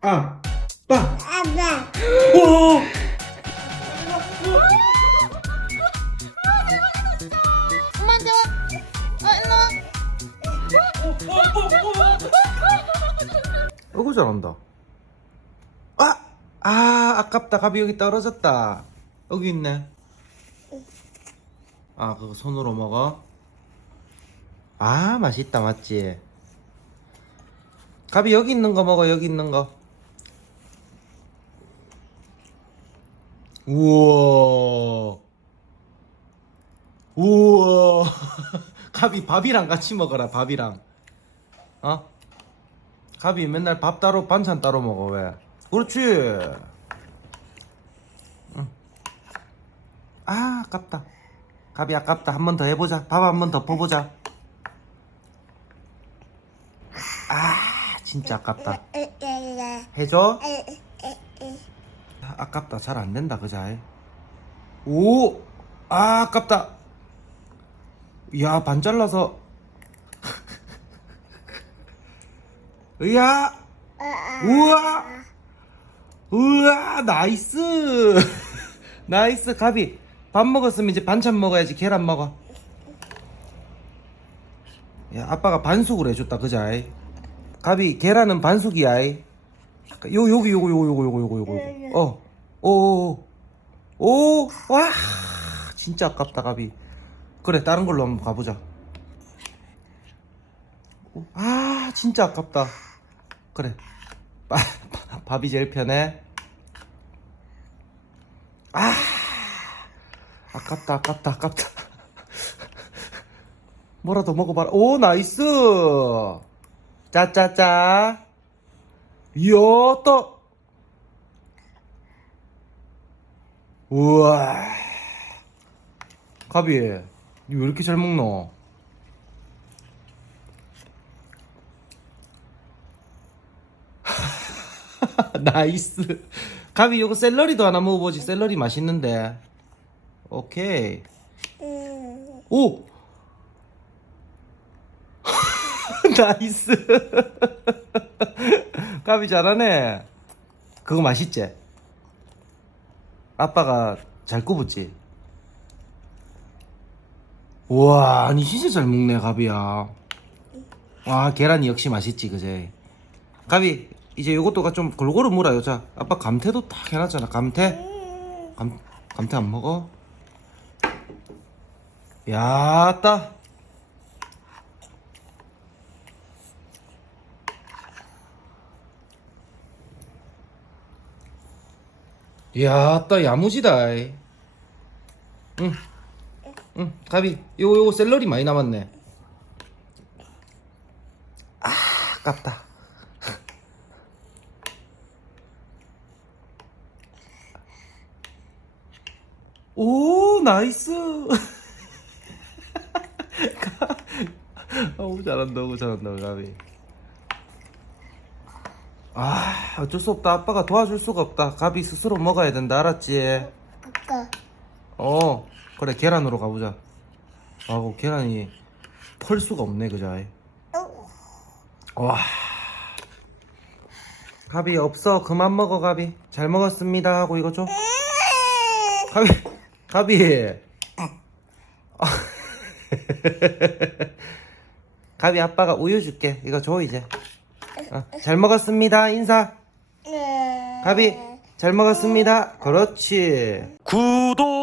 아, 빠. 아빠. 오! 엄마한테 와. 아, 일로 와. 어구 잘한다. 아, 아 아깝다. 갑이 여기 떨어졌다. 여기 있네. 아 그거 손으로 먹어. 아 맛있다 맞지? 갑이 여기 있는 거 먹어 여기 있는 거. 우와. 우와. 갑이 밥이랑 같이 먹어라 밥이랑. 어? 갑이 맨날 밥 따로 반찬 따로 먹어 왜? 그렇지. 응. 아 아깝다. 갑이 아깝다. 한 번 더 해보자. 밥 한번더 퍼보자. 아 진짜 아깝다. 해줘. 아, 아깝다. 잘 안 된다 그자. 오. 아 아깝다. 야반 잘라서. 으야. 우와! 우와, 나이스! 나이스, 가비. 밥 먹었으면 이제 반찬 먹어야지. 계란 먹어. 야, 아빠가 반숙을 해줬다, 그자. 가비, 계란은 반숙이야. 요, 여기, 요거, 요거, 요거, 요거, 요거, 요거. 어, 오, 오, 오, 와! 진짜 아깝다, 가비. 그래, 다른 걸로 한번 가보자. 아, 진짜 아깝다. 그래. 빠- 빠- 밥이 제일 편해. 아, 아깝다, 아깝다, 아깝다. 뭐라도 먹어봐라. 오, 나이스. 짜짜짜. 이야, 또. 우와. 가비, 니 왜 이렇게 잘 먹노? 나이스. 가비 요거 샐러리도 하나 먹어보지. 샐러리 맛있는데. 오케이. 오. 나이스. 가비 잘하네. 그거 맛있지? 아빠가 잘 굽었지? 우와, 아니 진짜 잘 먹네, 가비야. 아, 계란이 역시 맛있지, 그제? 가비, 이제 요것도 좀 골고루 물어요. 자, 아빠 감태도 딱 해놨잖아. 감태? 감, 감태 안 먹어? 야따. 야 따, 야무지다. 이. 응. 응, 가비. 요거, 요거 샐러리 많이 남았네. 아, 아깝다. 오 나이스 가- 어우 잘한다 너무 잘한다 가비 아 어쩔 수 없다. 아빠가 도와줄 수가 없다. 가비 스스로 먹어야 된다. 알았지? 아빠. 어 그래 계란으로 가보자. 아고 계란이 펄 수가 없네 그자 와. 가비 없어. 그만 먹어 가비 잘 먹었습니다. 하고 이거 줘. 가비 가비 가비 아빠가 우유 줄게. 이거 줘 이제 어, 잘 먹었습니다. 인사. 가비 잘 먹었습니다. 그렇지. 구독